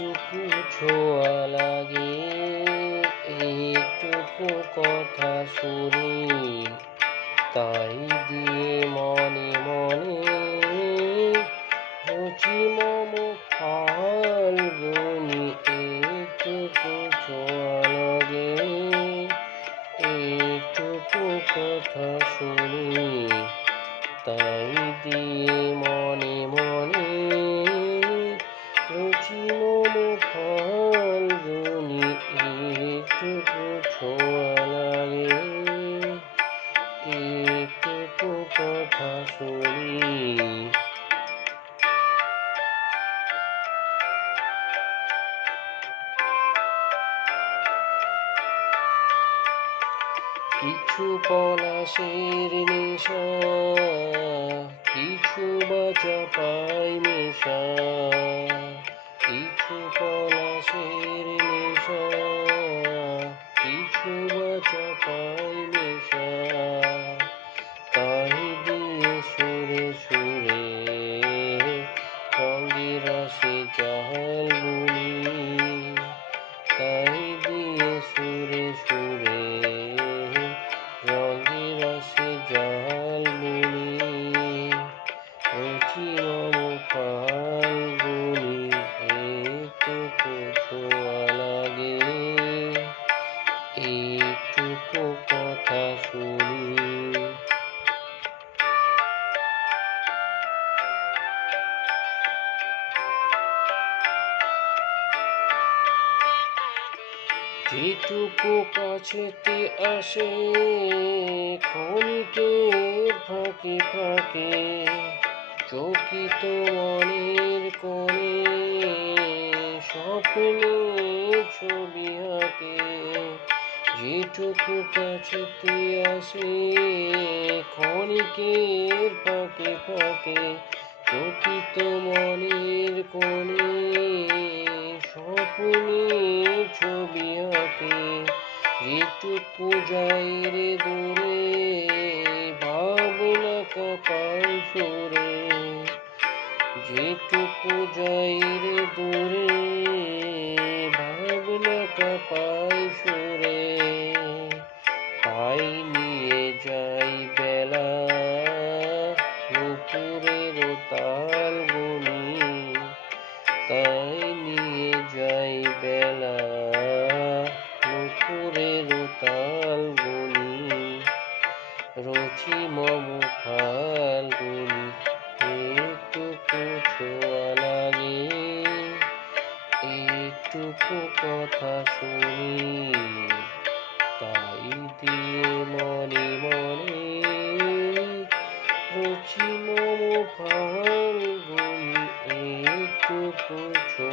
এইটুকু ছোঁয়া লাগে, এইটুকু কথা শুনি, তাই দিয়ে মনে মনে রচি মম ফাল্গুনি। এইটুকু ছোঁয়া লাগে, এইটুকু কথা শুনি, তাই দিয়ে মনে মনে রচি মম ফাল্গুনি। এইটুকু ছোঁয়া লাগে, এইটুকু কথা শুনি। কিছু পলাশের নেশা, কিছু বাঁচা পাই নেশা, কিছু পলাশের নেশা, কিছু বাঁচা পাই নেশা, তাই দিয়ে সুরে সুরে রঙে রসে জাল বুনি, তাই দিয়ে সুরে সুরে রঙে রসে জাল বুনি। রচি মম ফাল্গুনি, এইটুকু ছোঁয়া লাগে, এইটুকু কথা শুনি। যেটুকু কাছেতে আসে ক্ষণিকের ফাঁকে ফাঁকে, চকিত মনের কোণে স্বপ্নে ছবি আঁকে। যেটুকু কাছেতে আসে ক্ষণিকের ফাঁকে ফাঁকে, চকিত মনের কোণে স্বপ্নে ছবি আঁকে। যেটুকু যাই রে দূরে ভাবনা কাঁপায় সুরে, যেটুকু যাই রে দূরে ভাবনা কাঁপায় সুরে, তাই নিয়ে যাই বেলা নুপুরের তাল বুনি, তাই নিয়ে যাই বেলা নুপুরের তাল বুনি। রচি মম ফাল্গুনি, এইটুকু ছোঁয়া লাগে, এইটুকু কথা শুনি, তাই দিয়ে মনে মনে রচি মম ফাল্গুনি। এইটুকু ছোঁয়া